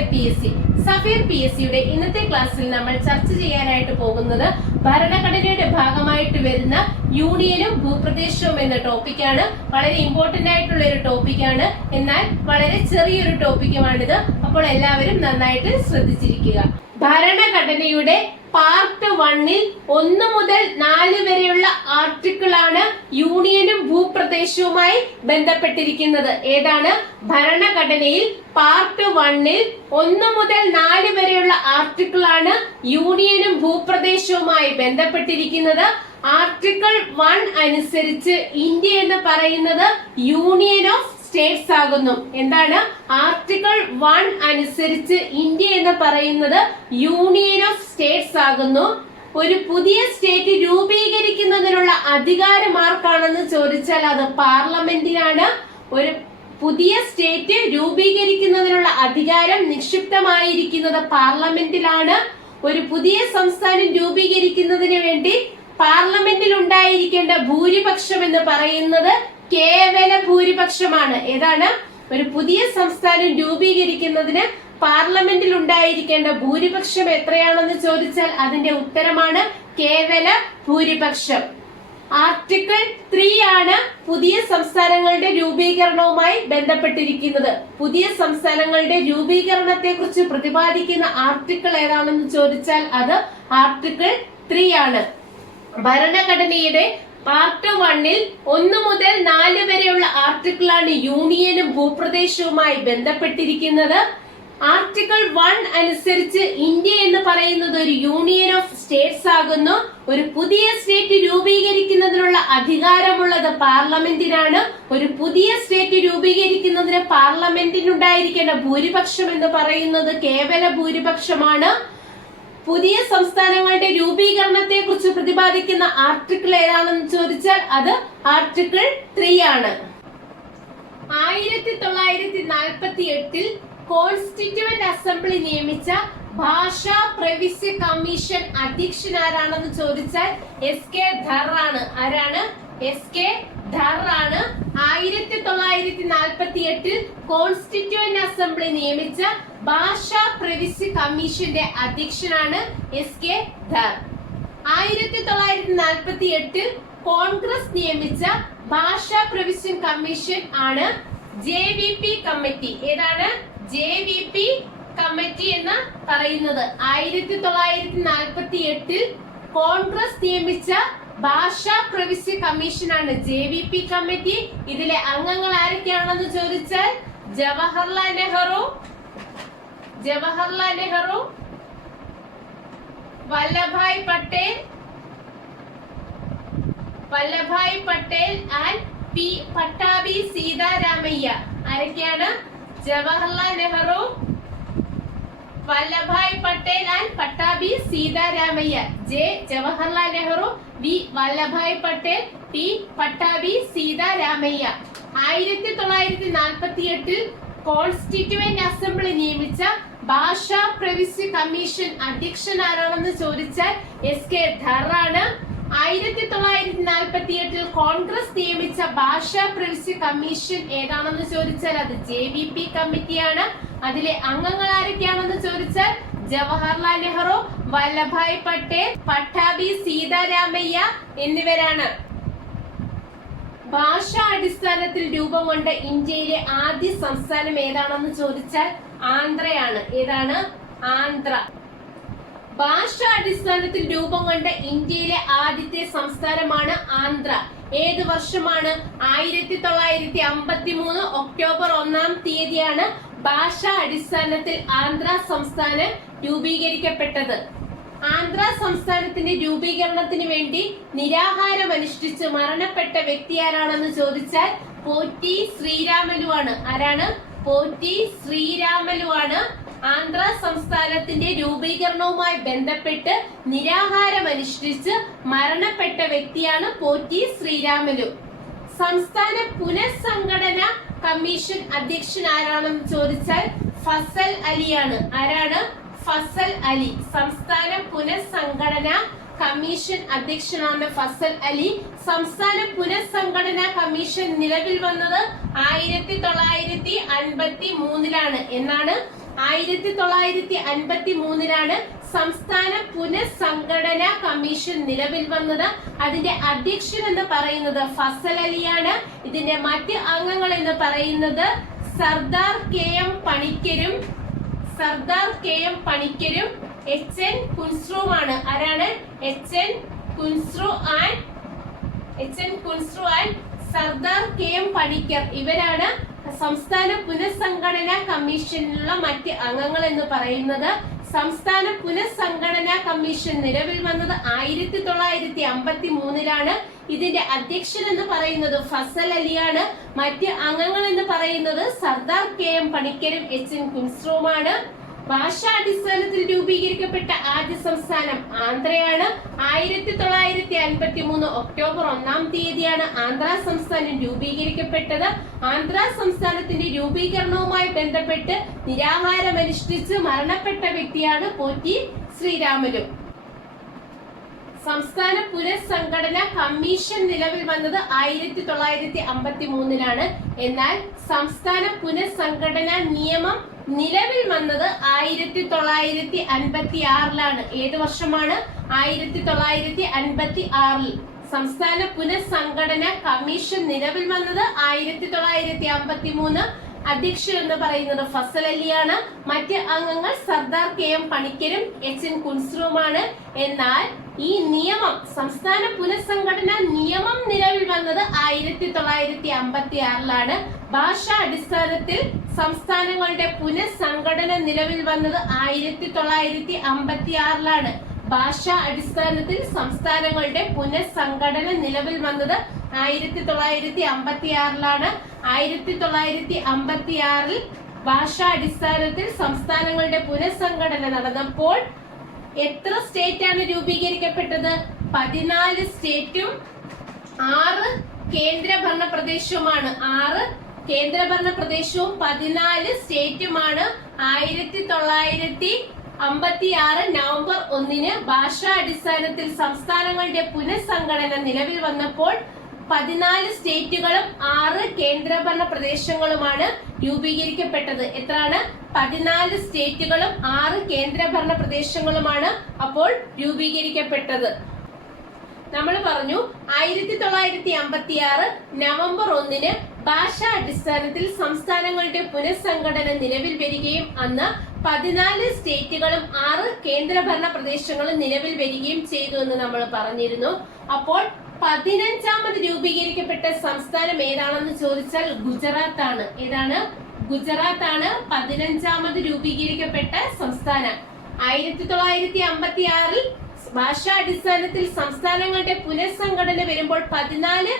Safeer PSC. Safeer PSCയുടെ ഇന്നത്തെ ക്ലാസ്സിൽ നമ്മൾ ചർച്ച ചെയ്യാനായിട്ട് പോകുന്നത് ഭരണഘടനയുടെ ഭാഗമായിട്ട് വരുന്ന യൂണിയനും ഭൂപ്രദേശവും എന്ന ടോപ്പിക്കാണ്. വളരെ ഇമ്പോർട്ടന്റ് ആയിട്ടുള്ള ഒരു ടോപ്പിക്കാണ്, എന്നാൽ വളരെ ചെറിയൊരു ടോപ്പിക്കുമാണിത്. അപ്പോൾ എല്ലാവരും നന്നായിട്ട് ശ്രദ്ധിച്ചിരിക്കുക. ഭരണഘടനയുടെ പാർട്ട് 1-ൽ 1 മുതൽ 4 വരെയുള്ള ആർട്ടിക്കിളാണ് യൂണിയനും ഭൂപ്രദേശവുമായി ബന്ധപ്പെട്ടിരിക്കുന്നത്. ഏതാണ്? ഭരണഘടനയിൽ പാർട്ട് 1-ൽ 1 മുതൽ 4 വരെയുള്ള ആർട്ടിക്കിളാണ് യൂണിയനും ഭൂപ്രദേശവുമായി ബന്ധപ്പെട്ടിരിക്കുന്നത്. ആർട്ടിക്കിൾ 1 അനുസരിച്ച് ഇന്ത്യ എന്ന് പറയുന്നത് യൂണിയൻ ഓഫ് സ്റ്റേറ്റ്സ് ആകുന്നു. എന്താണ്? ആർട്ടിക്കിൾ 1 അനുസരിച്ച് ഇന്ത്യ എന്ന് പറയുന്നത് യൂണിയൻ ഓഫ് സ്റ്റേറ്റ്സ് ആകുന്നു. ഒരു പുതിയ സ്റ്റേറ്റ് രൂപീകരിക്കുന്നതിനുള്ള അധികാരം ആർക്കാണെന്ന് ചോദിച്ചാൽ അത് പാർലമെന്റിനാണ്. ഒരു പുതിയ സ്റ്റേറ്റ് രൂപീകരിക്കുന്നതിനുള്ള അധികാരം നിക്ഷിപ്തമായിരിക്കുന്നത് പാർലമെന്റിലാണ്. ഒരു പുതിയ സംസ്ഥാനം രൂപീകരിക്കുന്നതിന് വേണ്ടി പാർലമെന്റിൽ ഉണ്ടായിരിക്കേണ്ട ഭൂരിപക്ഷം എന്ന് പറയുന്നത് കേവല ഭൂരിപക്ഷമാണ്. ഏതാണ്? ഒരു പുതിയ സംസ്ഥാനം രൂപീകരിക്കുന്നതിന് പാർലമെന്റിൽ ഉണ്ടായിരിക്കേണ്ട ഭൂരിപക്ഷം എത്രയാണെന്ന് ചോദിച്ചാൽ അതിന്റെ ഉത്തരമാണ് കേവല ഭൂരിപക്ഷം. ആർട്ടിക്കിൾ 3 ആണ് പുതിയ സംസ്ഥാനങ്ങളുടെ രൂപീകരണവുമായി ബന്ധപ്പെട്ടിരിക്കുന്നത്. പുതിയ സംസ്ഥാനങ്ങളുടെ രൂപീകരണത്തെ കുറിച്ച് പ്രതിപാദിക്കുന്ന ആർട്ടിക്കിൾ ഏതാണെന്ന് ചോദിച്ചാൽ അത് ആർട്ടിക്കിൾ 3 ആണ്. ഭരണഘടനയുടെ പാർട്ട് 1-ൽ 1 മുതൽ 4 വരെയുള്ള ആർട്ടിക്കിളാണ് യൂണിയനും ഭൂപ്രദേശവുമായി ബന്ധപ്പെട്ടിരിക്കുന്നത്. ആർട്ടിക്കിൾ 1 അനുസരിച്ച് ഇന്ത്യ എന്ന് പറയുന്നത് ഒരു യൂണിയൻ ഓഫ് സ്റ്റേറ്റ്സ് ആകുന്നു. ഒരു പുതിയ സ്റ്റേറ്റ് രൂപീകരിക്കുന്നതിനുള്ള അധികാരമുള്ളത് പാർലമെന്റിനാണ്. ഒരു പുതിയ സ്റ്റേറ്റ് രൂപീകരിക്കുന്നതിന് പാർലമെന്റിനുണ്ടായിരിക്കേണ്ട ഭൂരിപക്ഷം എന്ന് പറയുന്നത് കേവല ഭൂരിപക്ഷമാണ്. പുതിയ സംസ്ഥാനങ്ങളുടെ രൂപീകരണത്തെ കുറിച്ച് പ്രതിപാദിക്കുന്ന ആർട്ടിക്കിൾ ഏതാണെന്ന് ചോദിച്ചാൽ അത് ആർട്ടിക്കിൾ 3 ആണ്. 1948-ൽ കോൺസ്റ്റിറ്റ്യൂവന്റ് അസംബ്ലി നിയമിച്ച ഭാഷാ പ്രവിശ്യ കമ്മീഷൻ അധ്യക്ഷൻ ആരാണെന്ന് ചോദിച്ചാൽ SK ധർ ആണ്. ആരാണ്? SK ധർ ആണ്. 1948-ൽ കോൺസ്റ്റിറ്റ്യൂവന്റ് അസംബ്ലി നിയമിച്ച ഭാഷാ പ്രവിശ്യ കമ്മീഷന്റെ അധ്യക്ഷനാണ് SK ധർ. 1948-ൽ കോൺഗ്രസ് നിയമിച്ച ഭാഷാ പ്രവിശ്യ കമ്മീഷൻ ആണ് JVP കമ്മിറ്റി. ഏതാണ്? JVP കമ്മിറ്റി എന്ന് പറയുന്നത്. 1948-ൽ കോൺഗ്രസ് നിയമിച്ച ഭാഷാ പ്രവിശ്യ കമ്മീഷനാണ് JVP കമ്മിറ്റി. ഇതിലെ അംഗങ്ങൾ ആരൊക്കെയാണെന്ന് ചോദിച്ചാൽ ജവഹർലാൽ നെഹ്റു, വല്ലഭായ് പട്ടേൽ ആൻഡ് പട്ടാഭി സീതാരാമയ്യ. ആരൊക്കെയാണ്? ജവഹർലാൽ നെഹ്റു, വല്ലഭായ് പട്ടേൽ ആൻഡ് പട്ടാഭി സീതാരാമയ്യ. ജവഹർലാൽ നെഹ്റു, വല്ലഭായ് പട്ടേൽ, പട്ടാഭി സീതാരാമയ്യ. 1948-ൽ കോൺസ്റ്റിറ്റ്യൂവന്റ് അസംബ്ലി നിയമിച്ച ഭാഷാ പ്രവിശ്യ കമ്മീഷൻ അധ്യക്ഷൻ ആരാണെന്ന് ചോദിച്ചാൽ SK ധർ ആണ്. 1948-ൽ കോൺഗ്രസ് നിയമിച്ച ഭാഷാ പ്രവിശ്യ കമ്മീഷൻ ഏതാണെന്ന് ചോദിച്ചാൽ അത് JVP കമ്മിറ്റിയാണ്. അതിലെ അംഗങ്ങൾ ആരൊക്കെയാണെന്ന് ചോദിച്ചാൽ ജവഹർലാൽ നെഹ്റു, വല്ലഭായ് പട്ടേൽ, പട്ടാഭി സീതാരാമയ്യ എന്നിവരാണ്. ഭാഷാ അടിസ്ഥാനത്തിൽ രൂപം കൊണ്ട ഇന്ത്യയിലെ ആദ്യ സംസ്ഥാനം ഏതാണെന്ന് ചോദിച്ചാൽ ആന്ധ്രയാണ്. ഏതാണ്? ആന്ധ്ര. ഭാഷാ അടിസ്ഥാനത്തിൽ രൂപം കൊണ്ട ഇന്ത്യയിലെ ആദ്യത്തെ സംസ്ഥാനമാണ് ആന്ധ്ര. ഏത് വർഷമാണ്? 1953 ഒക്ടോബർ 1-ാം തീയതിയാണ് ഭാഷാ അടിസ്ഥാനത്തിൽ ആന്ധ്ര സംസ്ഥാനം രൂപീകരിക്കപ്പെട്ടത്. ആന്ധ്ര സംസ്ഥാനത്തിന്റെ രൂപീകരണത്തിന് വേണ്ടി നിരാഹാരം അനുഷ്ഠിച്ച് മരണപ്പെട്ട വ്യക്തി ആരാണെന്ന് ചോദിച്ചാൽ പോറ്റി ശ്രീരാമലു ആണ്. ആരാണ്? പോറ്റി ശ്രീരാമലു ആണ്. ആന്ധ്ര സംസ്ഥാനത്തിന്റെ രൂപീകരണവുമായി ബന്ധപ്പെട്ട് നിരാഹാരം അനുഷ്ഠിച്ച് മരണപ്പെട്ട വ്യക്തിയാണ് പോറ്റി ശ്രീരാമലു. സംസ്ഥാന പുനഃസംഘടന കമ്മീഷൻ അധ്യക്ഷൻ ആരാണെന്ന് ചോദിച്ചാൽ ഫസൽ അലിയാണ്. ആരാണ്? ഫസൽ അലി. സംസ്ഥാന പുനഃസംഘടന കമ്മീഷൻ അധ്യക്ഷനാണ് ഫസൽ അലി. സംസ്ഥാന പുനഃസംഘടനാ കമ്മീഷൻ നിലവിൽ വന്നത് 1953 എന്നാണ്. 1953 സംസ്ഥാന പുനഃസംഘടനാ കമ്മീഷൻ നിലവിൽ വന്നത്. അതിന്റെ അധ്യക്ഷൻ എന്ന് പറയുന്നത് ഫസൽ അലിയാണ്. ഇതിന്റെ മറ്റ് അംഗങ്ങൾ എന്ന് പറയുന്നത് സർദാർ കെ എം പണിക്കരും എച്ച് എൻ കുൻസ്രുവുമാണ്. ആരാണ്? H N Kunzru and Sardar K M Panikkar. ഇവരാണ് സംസ്ഥാന പുനഃസംഘടനാ കമ്മീഷനിലുള്ള മറ്റ് അംഗങ്ങൾ എന്ന് പറയുന്നത്. സംസ്ഥാന പുനഃസംഘടനാ കമ്മീഷൻ നിലവിൽ വന്നത് 1953 ഇതിന്റെ അധ്യക്ഷൻ എന്ന് പറയുന്നത് ഫസൽ അലിയാണ്. മറ്റ് അംഗങ്ങൾ എന്ന് പറയുന്നത് സർദാർ കെ എം പണിക്കരും എച്ച് എൻ കുൻസ്രുവുമാണ്. ഭാഷാടിസ്ഥാനത്തിൽ രൂപീകരിക്കപ്പെട്ട ആദ്യ സംസ്ഥാനം ആന്ധ്രയാണ്. 1953 ഒക്ടോബർ 1 ആന്ധ്ര സംസ്ഥാനം രൂപീകരിക്കപ്പെട്ടത്. ആന്ധ്ര സംസ്ഥാനത്തിന്റെ രൂപീകരണവുമായി ബന്ധപ്പെട്ട് നിരാഹാരമനുഷ്ഠിച്ച് മരണപ്പെട്ട വ്യക്തിയാണ് പോറ്റി ശ്രീരാമലു. സംസ്ഥാന പുനഃസംഘടനാ കമ്മീഷൻ നിലവിൽ വന്നത് 1953 എന്നാൽ സംസ്ഥാന പുനഃസംഘടനാ നിയമം നിലവിൽ വന്നത് 1956 ഏത് വർഷമാണ്? 1956 സംസ്ഥാന പുനഃസംഘടനാ കമ്മീഷൻ നിലവിൽ വന്നത് 1953. അധ്യക്ഷൻ എന്ന് പറയുന്നത് ഫസൽ അലിയാണ്. മറ്റ് അംഗങ്ങൾ സർദാർ കെ എം പണിക്കരും എച്ച് എൻ കുൻസ്രുവുമാണ്. എന്നാൽ ഈ നിയമം, സംസ്ഥാന പുനഃസംഘടനാ നിയമം നിലവിൽ വന്നത് 1956 ഭാഷാ അടിസ്ഥാനത്തിൽ സംസ്ഥാനങ്ങളുടെ പുനഃസംഘടന നിലവിൽ വന്നത് 1956 ഭാഷാ അടിസ്ഥാനത്തിൽ സംസ്ഥാനങ്ങളുടെ പുനഃസംഘടന നിലവിൽ വന്നത് 1956 1956 ഭാഷാ അടിസ്ഥാനത്തിൽ സംസ്ഥാനങ്ങളുടെ പുനഃസംഘടന നടന്നപ്പോൾ എത്ര സ്റ്റേറ്റ് ആണ് രൂപീകരിക്കപ്പെട്ടത്? 14 സ്റ്റേറ്റും 6 കേന്ദ്രഭരണ പ്രദേശവുമാണ്. 6 കേന്ദ്രഭരണ പ്രദേശവും 14 സ്റ്റേറ്റുമാണ്. 1956 നവംബർ 1 ഭാഷാ അടിസ്ഥാനത്തിൽ സംസ്ഥാനങ്ങളുടെ പുനഃസംഘടന നിലവിൽ വന്നപ്പോൾ 14 സ്റ്റേറ്റുകളും 6 കേന്ദ്രഭരണ പ്രദേശങ്ങളുമാണ് രൂപീകരിക്കപ്പെട്ടത്. എത്രയാണ്? 14 സ്റ്റേറ്റുകളും 6 കേന്ദ്രഭരണ പ്രദേശങ്ങളുമാണ് അപ്പോൾ രൂപീകരിക്കപ്പെട്ടത്. നമ്മൾ പറഞ്ഞു 1956 നവംബർ 1 ഭാഷാ അടിസ്ഥാനത്തിൽ സംസ്ഥാനങ്ങളുടെ പുനഃസംഘടന നിലവിൽ വരികയും അന്ന് 14 സ്റ്റേറ്റുകളും 6 കേന്ദ്രഭരണ പ്രദേശങ്ങളും നിലവിൽ വരികയും ചെയ്തു എന്ന് നമ്മൾ പറഞ്ഞിരുന്നു. അപ്പോൾ 15ാമത് രൂപീകരിക്കപ്പെട്ട സംസ്ഥാനം ഏതാണെന്ന് ചോദിച്ചാൽ ഗുജറാത്ത് ആണ്. ഏതാണ്? ഗുജറാത്ത് ആണ് 15ാമത് രൂപീകരിക്കപ്പെട്ട സംസ്ഥാനം. 1956 ഭാഷാ അടിസ്ഥാനത്തിൽ സംസ്ഥാനങ്ങളുടെ പുനഃസംഘടന വരുമ്പോൾ 14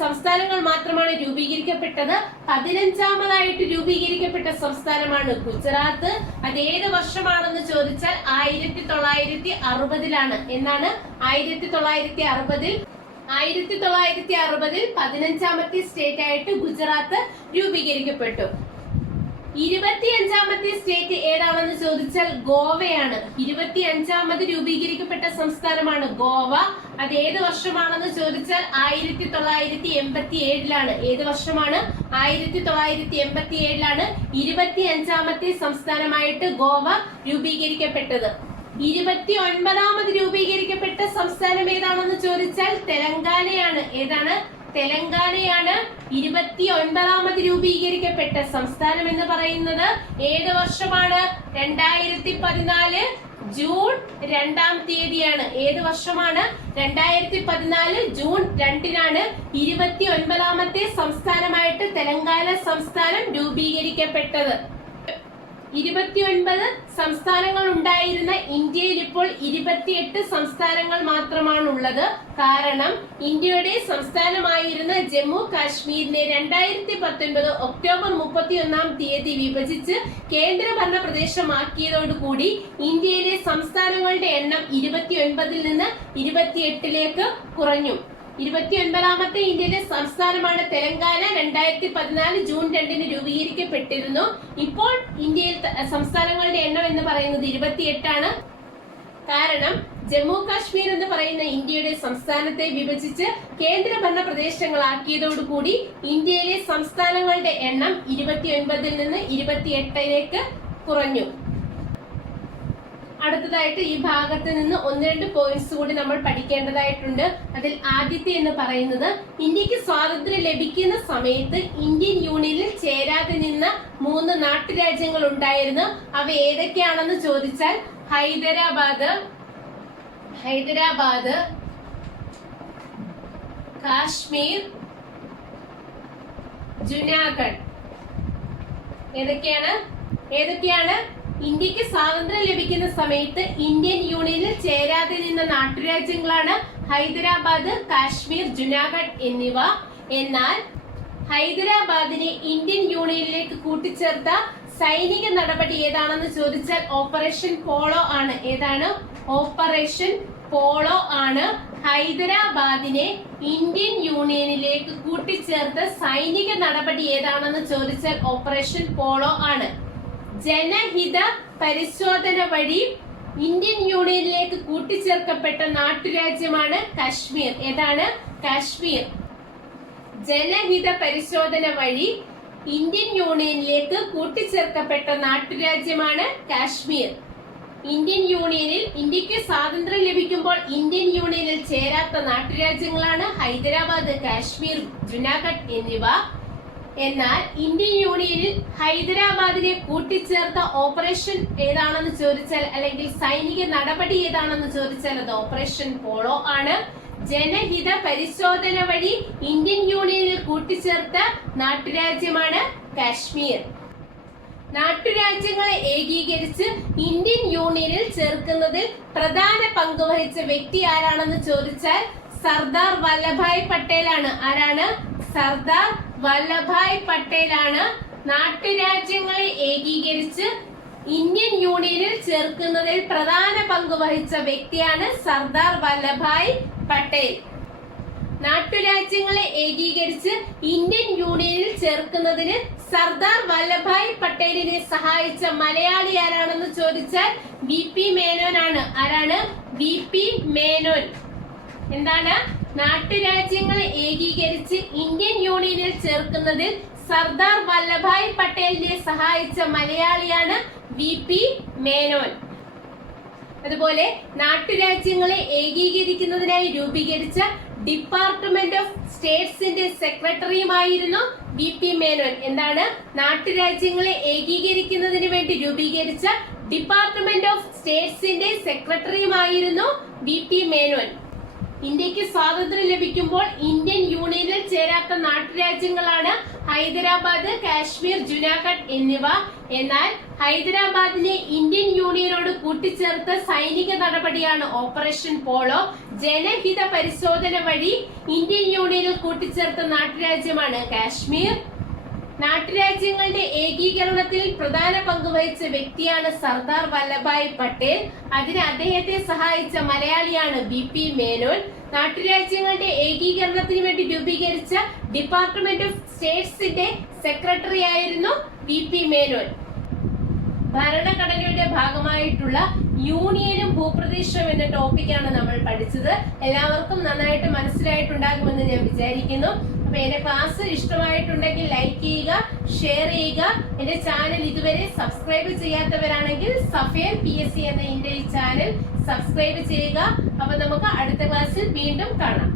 സംസ്ഥാനങ്ങൾ മാത്രമാണ് രൂപീകരിക്കപ്പെട്ടത്. 15ാമതായിട്ട് രൂപീകരിക്കപ്പെട്ട സംസ്ഥാനമാണ് ഗുജറാത്ത്. അത് ഏത് വർഷമാണെന്ന് ചോദിച്ചാൽ 1960 എന്നാണ്? 1960 15ാമത്തെ സ്റ്റേറ്റ് ആയിട്ട് ഗുജറാത്ത് രൂപീകരിക്കപ്പെട്ടു. 25ാമത്തെ സ്റ്റേറ്റ് ഏതാണെന്ന് ചോദിച്ചാൽ ഗോവയാണ്. 25ാമത് രൂപീകരിക്കപ്പെട്ട സംസ്ഥാനമാണ് ഗോവ. അത് ഏത് വർഷമാണെന്ന് ചോദിച്ചാൽ 1987 ഏത് വർഷമാണ്? 1987 25ാമത്തെ സംസ്ഥാനമായിട്ട് ഗോവ രൂപീകരിക്കപ്പെട്ടത്. 29ാമത് രൂപീകരിക്കപ്പെട്ട സംസ്ഥാനം ഏതാണെന്ന് ചോദിച്ചാൽ തെലങ്കാനയാണ്. ഏതാണ്? തെലങ്കാനയാണ് 29ാമത് രൂപീകരിക്കപ്പെട്ട സംസ്ഥാനം എന്ന് പറയുന്നത്. ഏത് വർഷമാണ്? 2014 ജൂൺ 2 ഏത് വർഷമാണ്? 2014 ജൂൺ 2 29ാമത്തെ സംസ്ഥാനമായിട്ട് തെലങ്കാന സംസ്ഥാനം രൂപീകരിക്കപ്പെട്ടത്. 29 സംസ്ഥാനങ്ങൾ ഉണ്ടായിരുന്ന ഇന്ത്യയിൽ ഇപ്പോൾ 28 സംസ്ഥാനങ്ങൾ മാത്രമാണ് ഉള്ളത്. കാരണം ഇന്ത്യയുടെ സംസ്ഥാനമായിരുന്ന ജമ്മു കാശ്മീരിനെ 2019 ഒക്ടോബർ 31 വിഭജിച്ച് കേന്ദ്രഭരണ പ്രദേശമാക്കിയതോടുകൂടി ഇന്ത്യയിലെ സംസ്ഥാനങ്ങളുടെ എണ്ണം 29 നിന്ന് 28 കുറഞ്ഞു. 29ാമത്തെ ഇന്ത്യയിലെ സംസ്ഥാനമാണ് തെലങ്കാന. 2014 ജൂൺ 2 രൂപീകരിക്കപ്പെട്ടിരുന്നു. ഇപ്പോൾ ഇന്ത്യയിൽ സംസ്ഥാനങ്ങളുടെ എണ്ണം എന്ന് പറയുന്നത് 28 കാരണം ജമ്മു കാശ്മീർ എന്ന് പറയുന്ന ഇന്ത്യയുടെ സംസ്ഥാനത്തെ വിഭജിച്ച് കേന്ദ്രഭരണ പ്രദേശങ്ങളാക്കിയതോടുകൂടി ഇന്ത്യയിലെ സംസ്ഥാനങ്ങളുടെ എണ്ണം 29 നിന്ന് 28 കുറഞ്ഞു. അടുത്തതായിട്ട് ഈ ഭാഗത്ത് നിന്ന് 1-2 പോയിന്റ്സ് കൂടി നമ്മൾ പഠിക്കേണ്ടതായിട്ടുണ്ട്. അതിൽ ആദ്യത്തെ എന്ന് പറയുന്നത്, ഇന്ത്യക്ക് സ്വാതന്ത്ര്യം ലഭിക്കുന്ന സമയത്ത് ഇന്ത്യൻ യൂണിയനിൽ ചേരാതെ നിന്ന 3 നാട്ടുരാജ്യങ്ങൾ ഉണ്ടായിരുന്നു. അവ ഏതൊക്കെയാണെന്ന് ചോദിച്ചാൽ ഹൈദരാബാദ്, കാശ്മീർ, ജുനാഗഡ്. ഏതൊക്കെയാണ് ഇന്ത്യക്ക് സ്വാതന്ത്ര്യം ലഭിക്കുന്ന സമയത്ത് ഇന്ത്യൻ യൂണിയനിൽ ചേരാതെ നിന്ന നാട്ടുരാജ്യങ്ങളാണ് ഹൈദരാബാദ്, കാശ്മീർ, ജുനാഗഡ് എന്നിവ. എന്നാൽ ഹൈദരാബാദിനെ ഇന്ത്യൻ യൂണിയനിലേക്ക് കൂട്ടിച്ചേർത്ത സൈനിക നടപടി ഏതാണെന്ന് ചോദിച്ചാൽ ഓപ്പറേഷൻ പോളോ ആണ്. ഏതാണ്? ഓപ്പറേഷൻ പോളോ ആണ്. ഹൈദരാബാദിനെ ഇന്ത്യൻ യൂണിയനിലേക്ക് കൂട്ടിച്ചേർത്ത സൈനിക നടപടി ഏതാണെന്ന് ചോദിച്ചാൽ ഓപ്പറേഷൻ പോളോ ആണ്. ജനഹിത പരിശോധന വഴി ഇന്ത്യൻ യൂണിയനിലേക്ക് കൂട്ടിച്ചേർക്കപ്പെട്ട നാട്ടുരാജ്യമാണ് കാശ്മീർ. ഏതാണ്? കാശ്മീർ. ജനഹിത പരിശോധന വഴി ഇന്ത്യൻ യൂണിയനിലേക്ക് കൂട്ടിച്ചേർക്കപ്പെട്ട നാട്ടുരാജ്യമാണ് കാശ്മീർ. ഇന്ത്യക്ക് സ്വാതന്ത്ര്യം ലഭിക്കുമ്പോൾ ഇന്ത്യൻ യൂണിയനിൽ ചേരാത്ത നാട്ടുരാജ്യങ്ങളാണ് ഹൈദരാബാദ്, കാശ്മീർ, ജുനാഗഡ് എന്നിവ. എന്നാൽ ഇന്ത്യൻ യൂണിയനിൽ ഹൈദരാബാദിനെ കൂട്ടിച്ചേർത്ത ഓപ്പറേഷൻ ഏതാണെന്ന് ചോദിച്ചാൽ, അല്ലെങ്കിൽ സൈനിക നടപടി ഏതാണെന്ന് ചോദിച്ചാൽ അത് ഓപ്പറേഷൻ പോളോ ആണ്. ജനഹിത പരിശോധന വഴി ഇന്ത്യൻ യൂണിയനിൽ കൂട്ടിച്ചേർത്ത നാട്ടുരാജ്യമാണ് കാശ്മീർ. നാട്ടുരാജ്യങ്ങളെ ഏകീകരിച്ച് ഇന്ത്യൻ യൂണിയനിൽ ചേർക്കുന്നതിൽ പ്രധാന പങ്ക് വഹിച്ച വ്യക്തി ആരാണെന്ന് ചോദിച്ചാൽ സർദാർ വല്ലഭായ് പട്ടേലാണ്. ആരാണ്? സർദാർ വല്ലഭായ് പട്ടേലാണ്. നാട്ടുരാജ്യങ്ങളെ ഏകീകരിച്ച് ഇന്ത്യൻ യൂണിയനിൽ ചേർക്കുന്നതിൽ പ്രധാന പങ്ക് വഹിച്ച വ്യക്തിയാണ് സർദാർ വല്ലഭായ് പട്ടേൽ. നാട്ടുരാജ്യങ്ങളെ ഏകീകരിച്ച് ഇന്ത്യൻ യൂണിയനിൽ ചേർക്കുന്നതിന് സർദാർ വല്ലഭായ് പട്ടേലിനെ സഹായിച്ച മലയാളി ആരാണെന്ന് ചോദിച്ചാൽ VP മേനോൻ ആണ്. ആരാണ്? VP മേനോൻ. എന്താണ്? നാട്ടുരാജ്യങ്ങളെ ഏകീകരിച്ച് ഇന്ത്യൻ യൂണിയനിൽ ചേർക്കുന്നതിൽ സർദാർ വല്ലഭായ് പട്ടേലിനെ സഹായിച്ച മലയാളിയാണ് VP മേനോൻ. അതുപോലെ നാട്ടുരാജ്യങ്ങളെ ഏകീകരിക്കുന്നതിനായി രൂപീകരിച്ച ഡിപ്പാർട്ട്മെന്റ് ഓഫ് സ്റ്റേറ്റ്സിന്റെ സെക്രട്ടറിയുമായിരുന്നു VP മേനോൻ. എന്താണ്? നാട്ടുരാജ്യങ്ങളെ ഏകീകരിക്കുന്നതിന് വേണ്ടി രൂപീകരിച്ച ഡിപ്പാർട്ട്മെന്റ് ഓഫ് സ്റ്റേറ്റ്സിന്റെ സെക്രട്ടറിയുമായിരുന്നു VP മേനോൻ. ഇന്ത്യക്ക് സ്വാതന്ത്ര്യം ലഭിക്കുമ്പോൾ ഇന്ത്യൻ യൂണിയനിൽ ചേരാത്ത നാട്ടുരാജ്യങ്ങളാണ് ഹൈദരാബാദ്, കാശ്മീർ, ജുനാഗഡ് എന്നിവ. എന്നാൽ ഹൈദരാബാദിനെ ഇന്ത്യൻ യൂണിയനോട് കൂട്ടിച്ചേർത്ത സൈനിക നടപടിയാണ് ഓപ്പറേഷൻ പോളോ. ജനഹിത പരിശോധന വഴി ഇന്ത്യൻ യൂണിയനിൽ കൂട്ടിച്ചേർത്ത നാട്ടുരാജ്യമാണ് കാശ്മീർ. നാട്ടുരാജ്യങ്ങളുടെ ഏകീകരണത്തിൽ പ്രധാന പങ്ക് വഹിച്ച വ്യക്തിയാണ് സർദാർ വല്ലഭായ് പട്ടേൽ. അതിന് അദ്ദേഹത്തെ സഹായിച്ച മലയാളിയാണ് VP മേനോൻ. നാട്ടുരാജ്യങ്ങളുടെ ഏകീകരണത്തിന് വേണ്ടി രൂപീകരിച്ച ഡിപ്പാർട്ട്മെന്റ് ഓഫ് സ്റ്റേറ്റ്സിന്റെ സെക്രട്ടറി ആയിരുന്നു VP മേനോൻ. ഭരണഘടനയുടെ ഭാഗമായിട്ടുള്ള യൂണിയനും ഭൂപ്രദേശവും എന്ന ടോപ്പിക്കാണ് നമ്മൾ പഠിച്ചത്. എല്ലാവർക്കും നന്നായിട്ട് മനസ്സിലായിട്ടുണ്ടാകുമെന്ന് ഞാൻ വിചാരിക്കുന്നു. അപ്പൊ എന്റെ ക്ലാസ് ഇഷ്ടമായിട്ടുണ്ടെങ്കിൽ ലൈക്ക് ചെയ്യുക, ഷെയർ ചെയ്യുക. എന്റെ ചാനൽ ഇതുവരെ സബ്സ്ക്രൈബ് ചെയ്യാത്തവരാണെങ്കിൽ സഫേർ PSC എന്ന എന്റെ ഈ ചാനൽ സബ്സ്ക്രൈബ് ചെയ്യുക. അപ്പൊ നമുക്ക് അടുത്ത ക്ലാസ്സിൽ വീണ്ടും കാണാം.